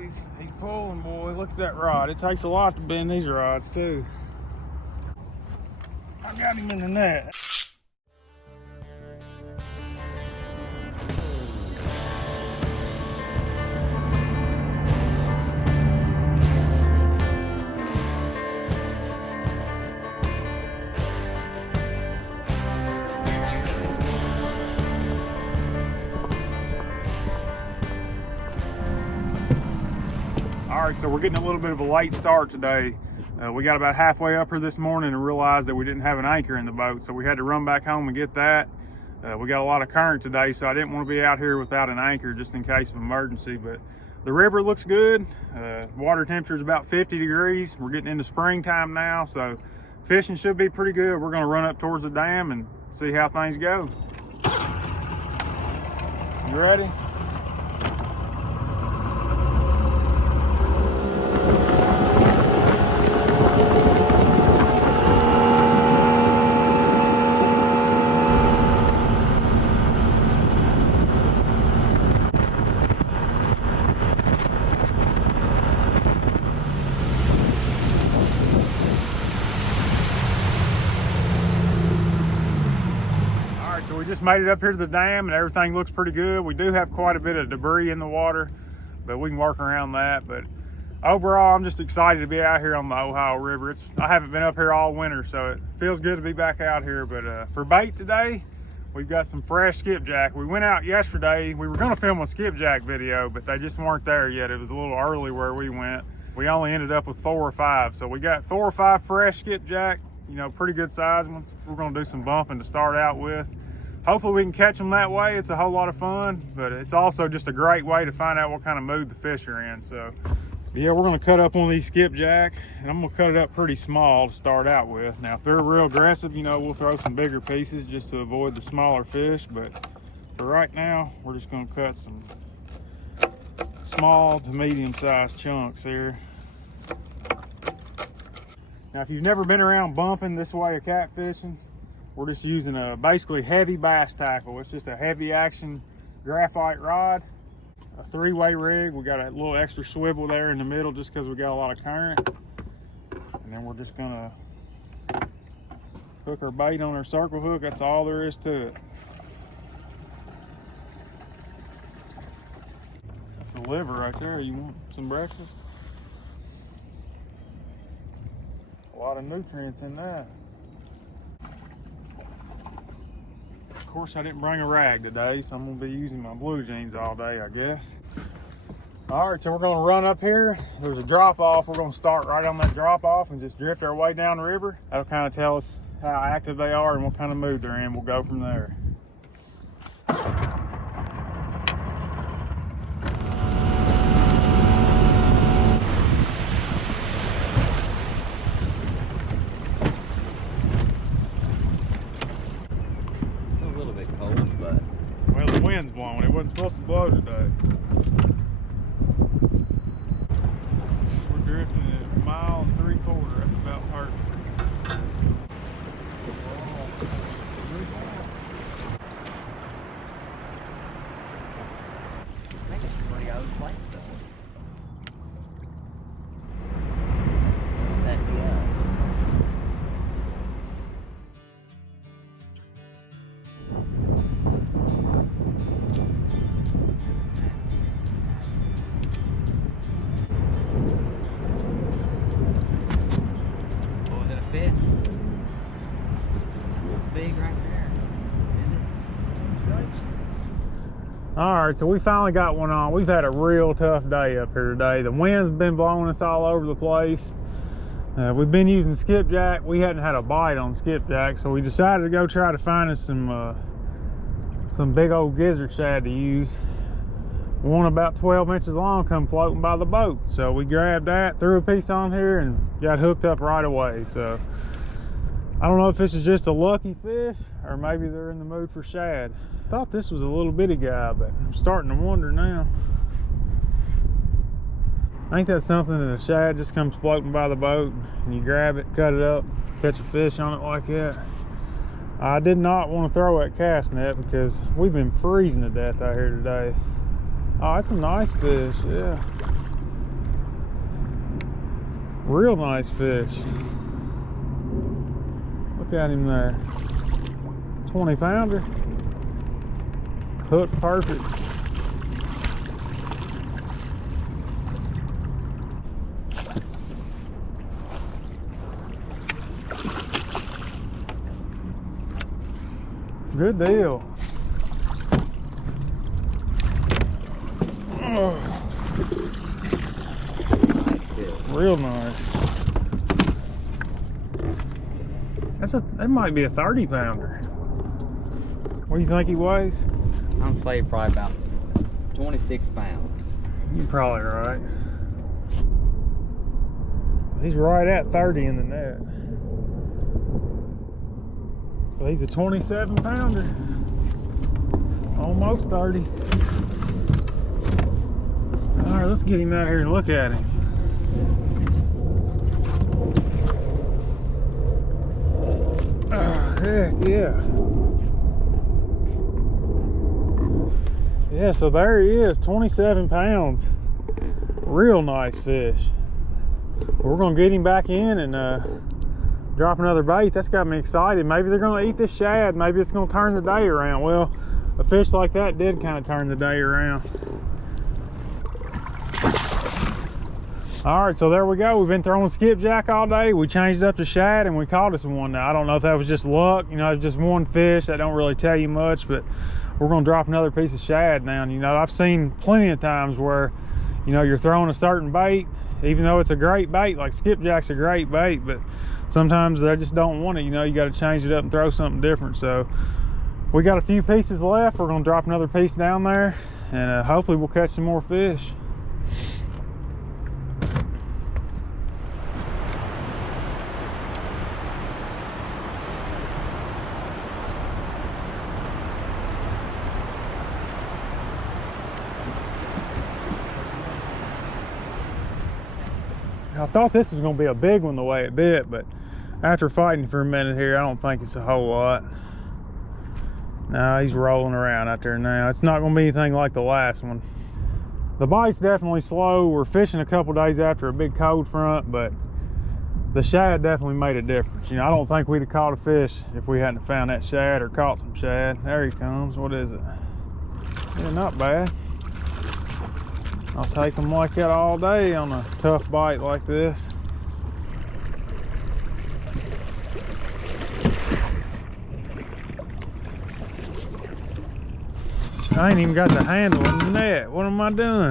he's pulling, boy. Look at that rod. It takes a lot to bend these rods too. I got him in the net. All right, so we're getting a little bit of a late start today. We got about halfway up here this morning and realized that we didn't have an anchor in the boat, so we had to run back home and get that. We got a lot of current today, so I didn't want to be out here without an anchor just in case of emergency. But the river looks good. Water temperature is about 50 degrees. We're getting into springtime now, so fishing should be pretty good. We're going to run up towards the dam and see how things go. You ready? So we just made it up here to the dam and everything looks pretty good. We do have quite a bit of debris in the water, but we can work around that. But overall, I'm just excited to be out here on the Ohio River. I haven't been up here all winter, so it feels good to be back out here. But for bait today, we've got some fresh skipjack. We went out yesterday. We were gonna film a skipjack video, but they just weren't there yet. It was a little early where we went. We only ended up with 4 or 5. So we got 4 or 5 fresh skipjack, you know, pretty good size ones. We're gonna do some bumping to start out with. Hopefully we can catch them that way. It's a whole lot of fun, but it's also just a great way to find out what kind of mood the fish are in. So yeah, we're gonna cut up one of these skipjack, and I'm gonna cut it up pretty small to start out with. Now, if they're real aggressive, you know, we'll throw some bigger pieces just to avoid the smaller fish, but for right now, we're just gonna cut some small to medium-sized chunks here. Now, if you've never been around bumping this way of catfishing, we're just using a basically heavy bass tackle. It's just a heavy action graphite rod, a 3-way rig. We got a little extra swivel there in the middle just because we got a lot of current. And then we're just gonna hook our bait on our circle hook. That's all there is to it. That's the liver right there. You want some breakfast? A lot of nutrients in that. Of course, I didn't bring a rag today, so I'm gonna be using my blue jeans all day, I guess. All right, so we're gonna run up here. There's a drop off. We're gonna start right on that drop off and just drift our way down the river. That'll kind of tell us how active they are and what kind of mood they're in. We'll go from there. Wind's blowing. It wasn't supposed to blow today. We're drifting at 1 3/4 miles. That's about perfect. I think it's pretty old place though. All right, so we finally got one on. We've had a real tough day up here today. The wind's been blowing us all over the place. We've been using skipjack. We hadn't had a bite on skipjack, so we decided to go try to find us some big old gizzard shad to use. One about 12 inches long come floating by the boat. So we grabbed that, threw a piece on here, and got hooked up right away. So I don't know if this is just a lucky fish or maybe they're in the mood for shad. Thought this was a little bitty guy, but I'm starting to wonder now. Ain't that something that a shad just comes floating by the boat and you grab it, cut it up, catch a fish on it like that? I did not want to throw that cast net because we've been freezing to death out here today. Oh, that's a nice fish, yeah. Real nice fish. Look at him there. 20 pounder. Hook perfect. Good deal. Real nice. That might be a 30 pounder. What do you think he weighs? I'm gonna say probably about 26 pounds. You're probably right. He's right at 30 in the net. So he's a 27 pounder. Almost 30. All right, let's get him out here and look at him. Oh, heck yeah. Yeah, so there he is, 27 pounds. Real nice fish. We're gonna get him back in and drop another bait. That's got me excited. Maybe they're gonna eat this shad. Maybe it's gonna turn the day around. Well, a fish like that did kind of turn the day around. All right, so there we go. We've been throwing skipjack all day. We changed up to shad and we caught us one. Now, I don't know if that was just luck. You know, it's just one fish. That don't really tell you much, but we're gonna drop another piece of shad now. And, you know, I've seen plenty of times where, you know, you're throwing a certain bait, even though it's a great bait, like skipjack's a great bait, but sometimes they just don't want it. You know, you got to change it up and throw something different. So we got a few pieces left. We're gonna drop another piece down there and hopefully we'll catch some more fish. I thought this was gonna be a big one the way it bit, but after fighting for a minute here, I don't think it's a whole lot. No, he's rolling around out there now. It's not gonna be anything like the last one. The bite's definitely slow. We're fishing a couple days after a big cold front, but the shad definitely made a difference. You know, I don't think we'd have caught a fish if we hadn't found that shad or caught some shad. There he comes. What is it? Yeah, not bad. I'll take them like that all day on a tough bite like this. I ain't even got the handle in the net. What am I doing?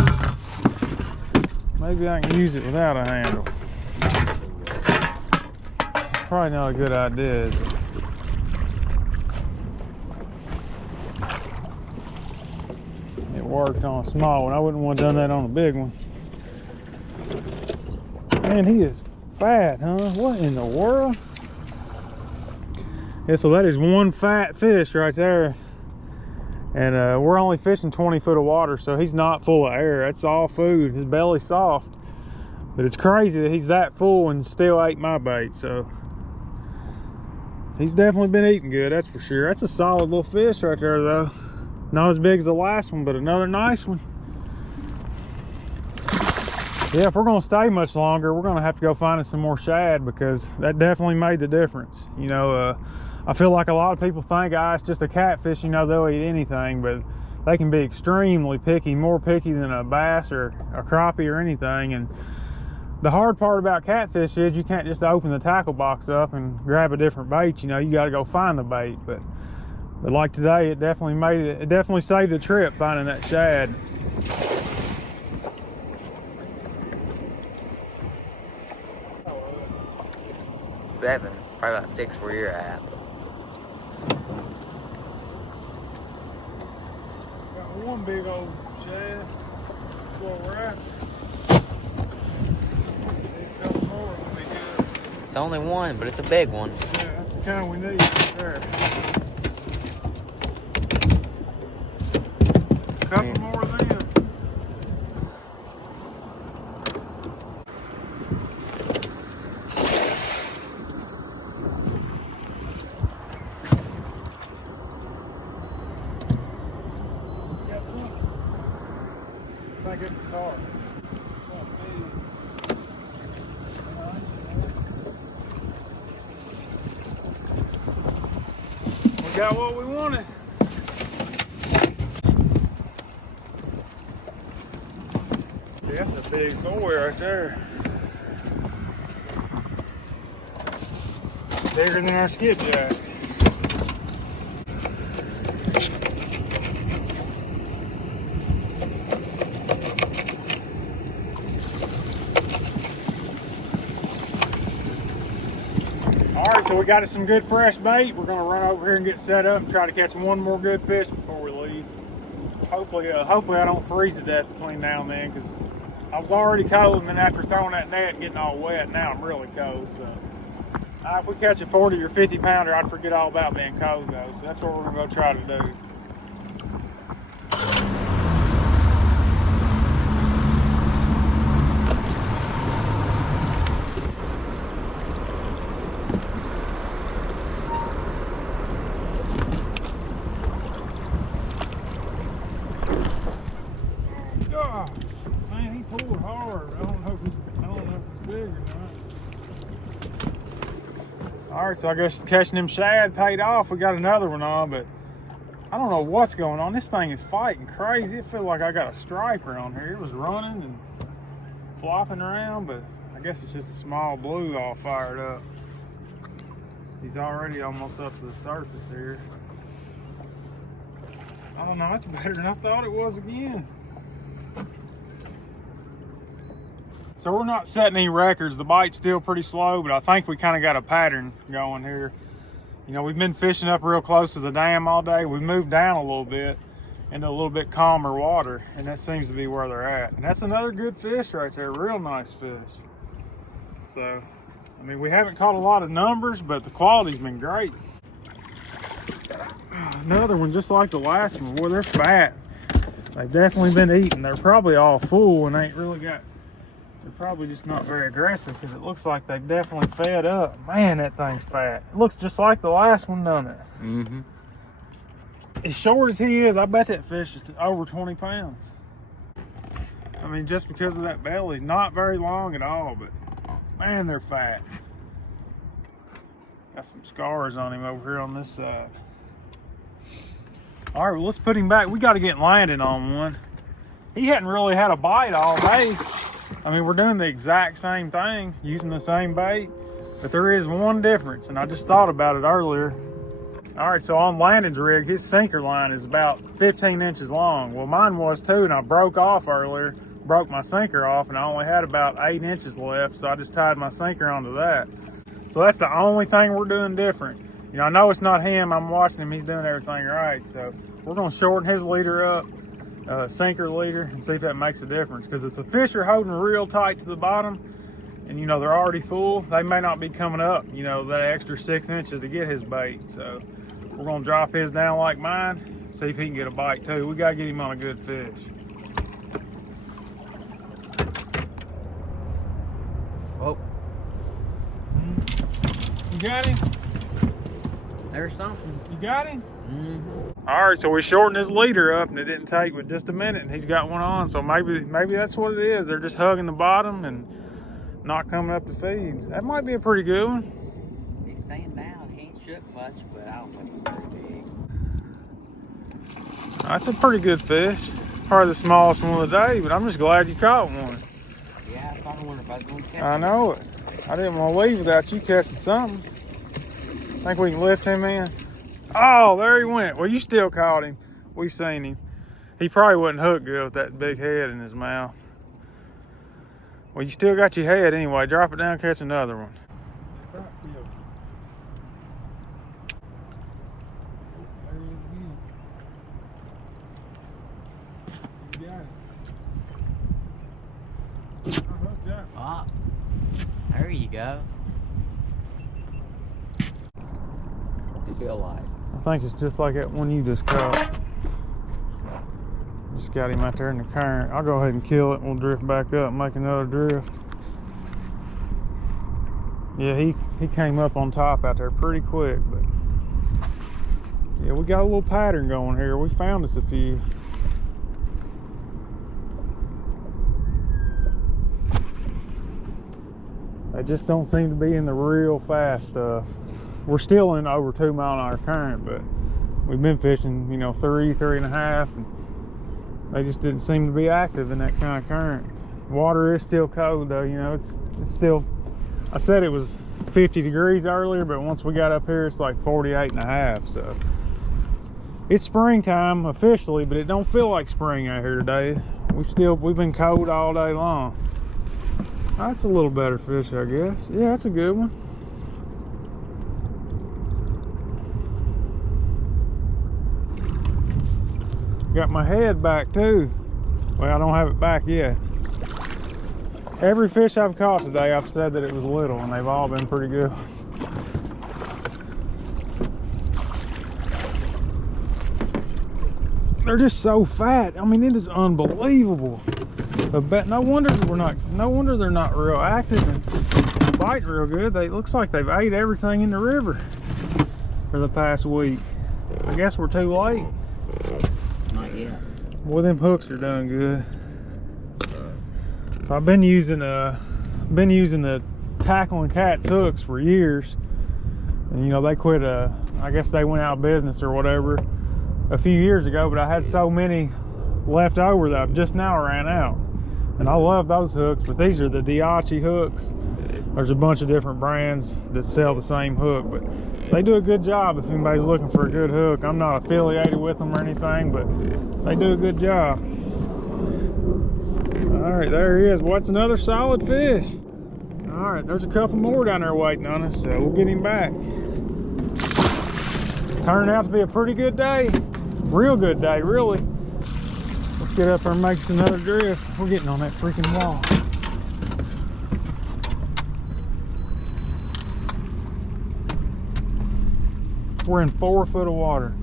Maybe I can use it without a handle. Probably not a good idea, is it? It worked on a small one. I wouldn't want to done that on a big one. Man, he is fat, huh? What in the world? Yeah, so that is one fat fish right there. And we're only fishing 20 foot of water, so he's not full of air. That's all food. His belly's soft. But it's crazy that he's that full and still ate my bait, so he's definitely been eating good, that's for sure. That's a solid little fish right there, though. Not as big as the last one, but another nice one. Yeah, if we're gonna stay much longer, we're gonna have to go find some more shad, because that definitely made the difference. You know, I feel like a lot of people think, it's just a catfish, you know, they'll eat anything, but they can be extremely picky, more picky than a bass or a crappie or anything. And the hard part about catfish is you can't just open the tackle box up and grab a different bait. You know, you got to go find the bait. But like today, it definitely saved the trip finding that shad. Seven, probably about 6 where you're at. Got one big old shad. That's where we're at. A couple more will be good. It's only one, but it's a big one. Yeah, that's the kind we need right there. Couple more of them. Got some? I think it's the car. Got what we wanted. Yeah, that's a big boy right there. Bigger than our skipjack. Alright, so we got us some good fresh bait. We're gonna run over here and get set up and try to catch one more good fish before we leave. Hopefully I don't freeze to death between now and then, because I was already cold, and then after throwing that net and getting all wet, now I'm really cold. So if we catch a 40 or 50 pounder, I'd forget all about being cold though. So that's what we're gonna go try to do. Oh, man, he pulled hard. I don't know if it's big or not. All right, so I guess catching them shad paid off. We got another one on, but I don't know what's going on. This thing is fighting crazy. It feels like I got a striper on here. It was running and flopping around, but I guess it's just a small blue all fired up. He's already almost up to the surface here. I don't know, it's better than I thought it was again. So we're not setting any records. The bite's still pretty slow, but I think we kind of got a pattern going here. You know, we've been fishing up real close to the dam all day. We moved down a little bit into a little bit calmer water, and that seems to be where they're at. And that's another good fish right there, real nice fish. So, I mean, we haven't caught a lot of numbers, but the quality's been great. Another one just like the last one. Boy, they're fat. They've definitely been eating. They're probably all full and ain't really got, they're probably just not very aggressive, because it looks like they've definitely fed up. Man, that thing's fat. It looks just like the last one, doesn't it? Mm-hmm. As short as he is, I bet that fish is over 20 pounds. I mean, just because of that belly. Not very long at all, but man, they're fat. Got some scars on him over here on this side. All right, well, let's put him back. We got to get landed on one. He hadn't really had a bite all day. I mean, we're doing the exact same thing, using the same bait, but there is one difference, and I just thought about it earlier. All right, so on Landon's rig, his sinker line is about 15 inches long. Well, mine was too, and I broke off earlier, broke my sinker off, and I only had about 8 inches left, so I just tied my sinker onto that. So that's the only thing we're doing different. You know, I know it's not him. I'm watching him. He's doing everything right. So we're going to shorten his leader up, sinker leader, and see if that makes a difference. Because if the fish are holding real tight to the bottom, and, you know, they're already full, they may not be coming up, you know, that extra 6 inches to get his bait. So we're going to drop his down like mine, see if he can get a bite too. We got to get him on a good fish. Oh. You got him? There's something. You got him? Mm-hmm. All right, so we shortened his leader up, and it didn't take but just a minute, and he's got one on. So maybe that's what it is. They're just hugging the bottom and not coming up to feed. That might be a pretty good one. He's staying down. He ain't shook much, but I don't think he's very big. That's a pretty good fish. Probably the smallest one of the day, but I'm just glad you caught one. Yeah, I thought I wondered if I was going to catch I know it. I didn't want to leave without you catching something. Think we can lift him in? Oh, there he went. Well, you still caught him. We seen him. He probably wasn't hooked good with that big head in his mouth. Well, you still got your head anyway. Drop it down, catch another one. Ah, there you go. What's it feel like? I think it's just like that one you just caught. Just got him out there in the current. I'll go ahead and kill it and we'll drift back up and make another drift. Yeah, he came up on top out there pretty quick, but yeah, we got a little pattern going here. We found us a few. They just don't seem to be in the real fast stuff. We're still in over 2 mile an hour current, but we've been fishing, you know, 3.5, and they just didn't seem to be active in that kind of current. Water is still cold though, you know, it's still, I said it was 50 degrees earlier, but once we got up here, it's like 48.5, so. It's springtime officially, but it don't feel like spring out here today. We've been cold all day long. That's a little better fish, I guess. Yeah, that's a good one. Got my head back too. Well, I don't have it back yet. Every fish I've caught today, I've said that it was little, and they've all been pretty good. They're just so fat. I mean, it is unbelievable. But no wonder they're not real active and biting real good. It looks like they've ate everything in the river for the past week. I guess we're too late. Not yet. Well, them hooks are done good. So I've been using the Tackle and Cats hooks for years, and you know they quit. I guess they went out of business or whatever a few years ago. But I had so many left over that I've just now ran out. And I love those hooks, but these are the Diachi hooks. There's a bunch of different brands that sell the same hook, but they do a good job if anybody's looking for a good hook. I'm not affiliated with them or anything, but they do a good job. All right, there he is. What's another solid fish? All right, there's a couple more down there waiting on us, so we'll get him back. Turned out to be a pretty good day. Real good day, really. Let's get up there and make us another drift. We're getting on that freaking wall. We're in 4 foot of water.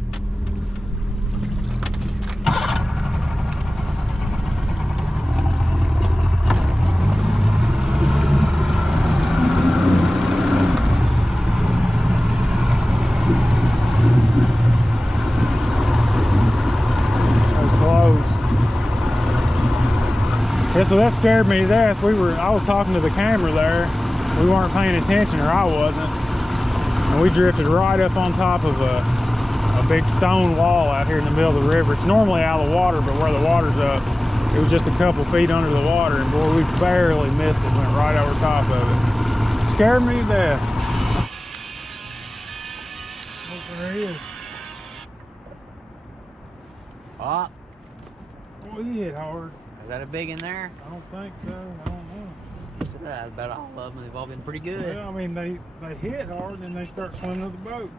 Yeah, so that scared me to death. I was talking to the camera there. We weren't paying attention, or I wasn't. And we drifted right up on top of a big stone wall out here in the middle of the river. It's normally out of the water, but where the water's up, it was just a couple feet under the water, and boy, we barely missed it. Went right over top of it. It scared me to death. Oh, there he is. Oh, Oh, he hit hard. is that a big in there? I don't think so. I don't know. You said that's about all of them. They've all been pretty good. Well, I mean, they hit hard and then they start swimming to the boat.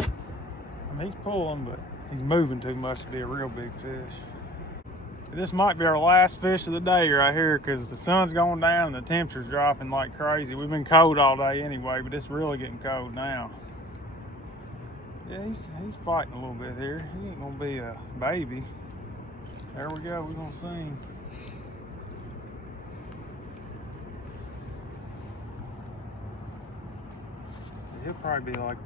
I mean, he's pulling, but he's moving too much to be a real big fish. This might be our last fish of the day right here, because the sun's going down and the temperature's dropping like crazy. We've been cold all day anyway, but it's really getting cold now. Yeah, he's fighting a little bit here. He ain't gonna be a baby. There we go, we're gonna see him. He'll probably be like,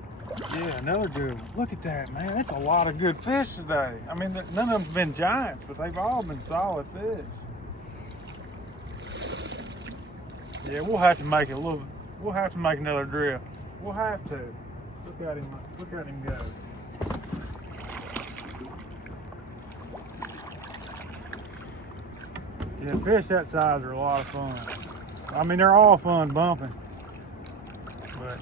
yeah, another good one. Look at that, man. That's a lot of good fish today. I mean, none of them's been giants, but they've all been solid fish. Yeah, we'll have to make another drift. We'll have to. Look at him go. Yeah, fish that size are a lot of fun. I mean, they're all fun bumping. But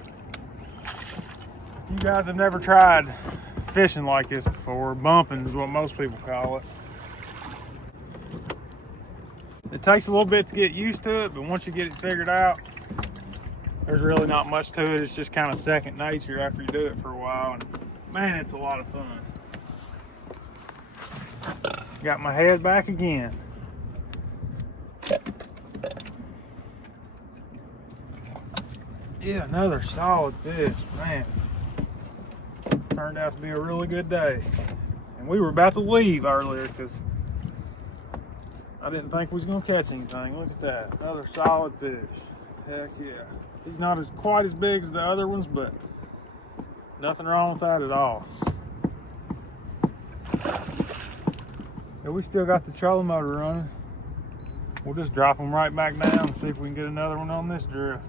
if you guys have never tried fishing like this before, bumping is what most people call it. It takes a little bit to get used to it, but once you get it figured out, there's really not much to it. It's just kind of second nature after you do it for a while. And man, it's a lot of fun. Got my head back again. Yeah, another solid fish, man. Turned out to be a really good day. And we were about to leave earlier because I didn't think we was gonna catch anything. Look at that, another solid fish. Heck yeah. He's not quite as big as the other ones, but nothing wrong with that at all. Yeah, we still got the trolling motor running. We'll just drop them right back down and see if we can get another one on this drift.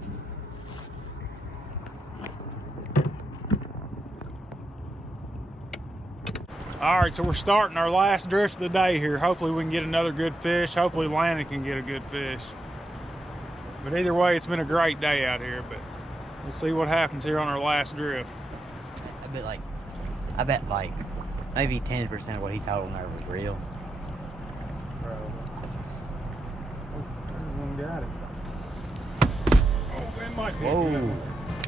All right, so we're starting our last drift of the day here. Hopefully we can get another good fish. Hopefully Landon can get a good fish. But either way, it's been a great day out here, but we'll see what happens here on our last drift. I bet like maybe 10% of what he told me was real. Everyone got it. Oh, that might be a good one.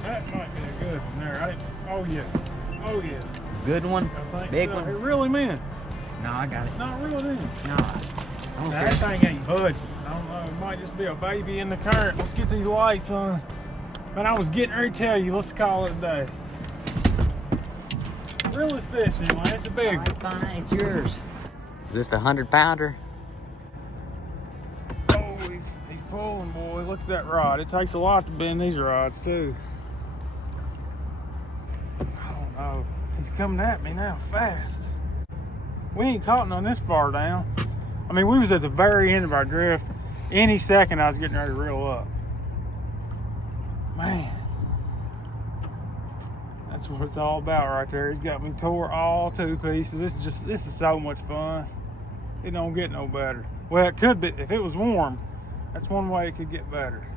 That might be a good one there. Oh yeah. Oh yeah. Good one? Big one? It really meant. No, I got it. Not really then. No. That thing ain't budging. I don't know. It might just be a baby in the current. Let's get these lights on. Man, I was getting ready to tell you, let's call it a day. Realest fish anyway. It's a big one. Fine, it's yours. Is this the 100-pounder? Oh, he's pulling, boy. Look at that rod. It takes a lot to bend these rods, too. I don't know. He's coming at me now fast. We ain't caught none this far down. I mean, we was at the very end of our drift. Any second I was getting ready to reel up. Man. That's what it's all about right there. He's got me tore all to pieces. This is so much fun. It don't get no better. Well, it could be if it was warm. That's one way it could get better.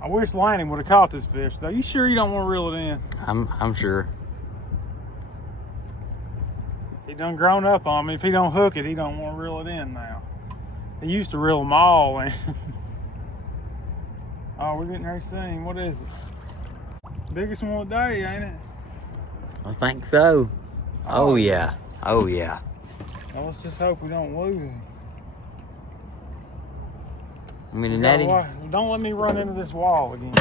I wish Lanning would have caught this fish though. You sure you don't want to reel it in? I'm sure. He done grown up on me. If he don't hook it, he don't want to reel it in now. He used to reel them all in. Oh, we're getting ready to see him. What is it? Biggest one of the day, ain't it? I think so. Oh yeah. Oh yeah. Well, let's just hope we don't lose him. I mean, the netting. Don't let me run into this wall again.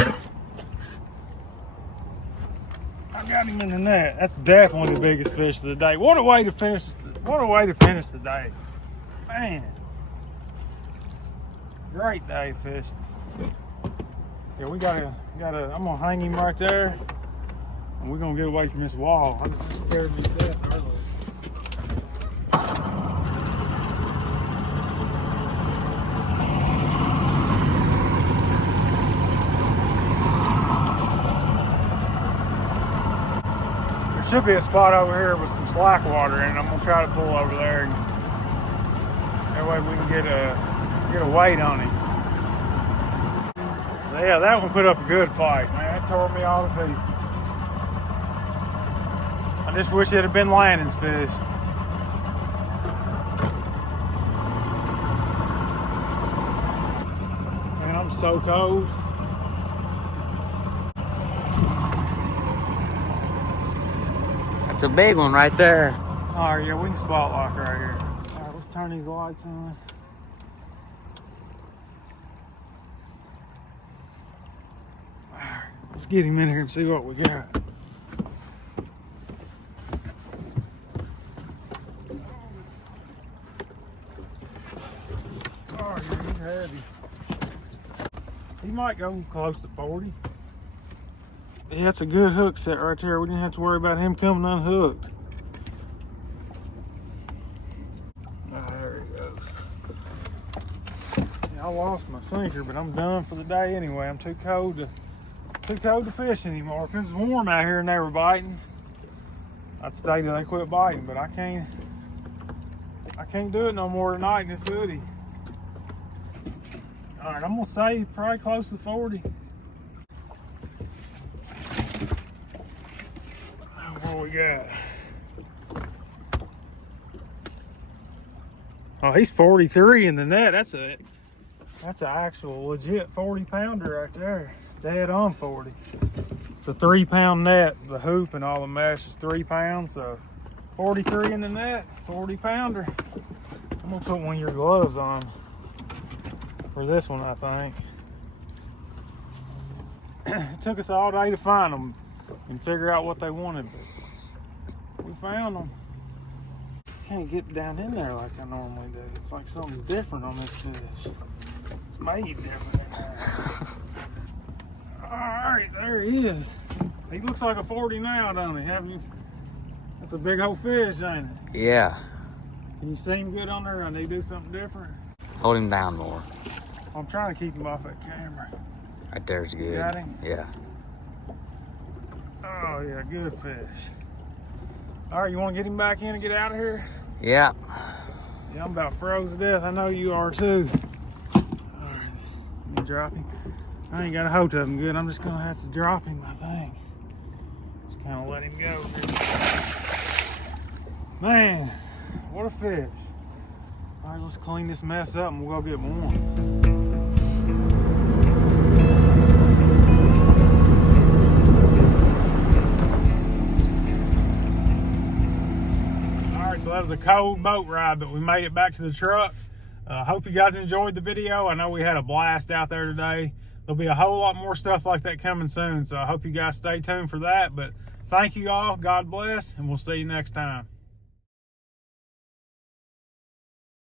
I got him in the net. That's definitely the biggest fish of the day. What a way to finish! What a way to finish the day, man! Great day fishing. Yeah, we gotta. I'm gonna hang him right there, and we're gonna get away from this wall. I'm scared me to death earlier. Should be a spot over here with some slack water in it. I'm gonna try to pull over there, and that way we can get a weight on him. Yeah, that one put up a good fight, man. That tore me all to pieces. I just wish it had been Landon's fish. Man, I'm so cold. That's a big one right there. All right, yeah, we can spot lock right here. All right, let's turn these lights on. All right, let's get him in here and see what we got. Oh, yeah, he's heavy. He might go close to 40. Yeah, that's a good hook set right there. We didn't have to worry about him coming unhooked. Ah, there he goes. Yeah, I lost my sinker, but I'm done for the day anyway. I'm too cold to fish anymore. If it was warm out here and they were biting, I'd stay till they quit biting, but I can't do it no more tonight in this hoodie. All right, I'm gonna say probably close to 40. What we got? Oh, he's 43 in the net. That's an actual legit 40-pounder right there. Dead on 40. It's a 3-pound net. The hoop and all the mesh is 3 pounds. So 43 in the net, 40-pounder. I'm gonna put one of your gloves on for this one, I think. It took us all day to find them and figure out what they wanted, but we found them. Can't get down in there like I normally do. It's like something's different on this fish. It's made different in there. All right, there he is. He looks like a 40 now, don't he? That's a big old fish, ain't it? Yeah. Can you see him good on there? I need to do something different. Hold him down more. I'm trying to keep him off that camera. Right there's good. Got him? Yeah. Oh yeah, good fish. All right, you want to get him back in and get out of here? Yeah. Yeah, I'm about froze to death. I know you are too. All right, let me drop him. I ain't got a hold of him good. I'm just gonna have to drop him, I think. Just kind of let him go here. Man, what a fish. All right, let's clean this mess up and we'll go get more. So that was a cold boat ride, but we made it back to the truck. Hope you guys enjoyed the video. I know we had a blast out there today. There'll be a whole lot more stuff like that coming soon, so I hope you guys stay tuned for that. But thank you all. God bless, and we'll see you next time.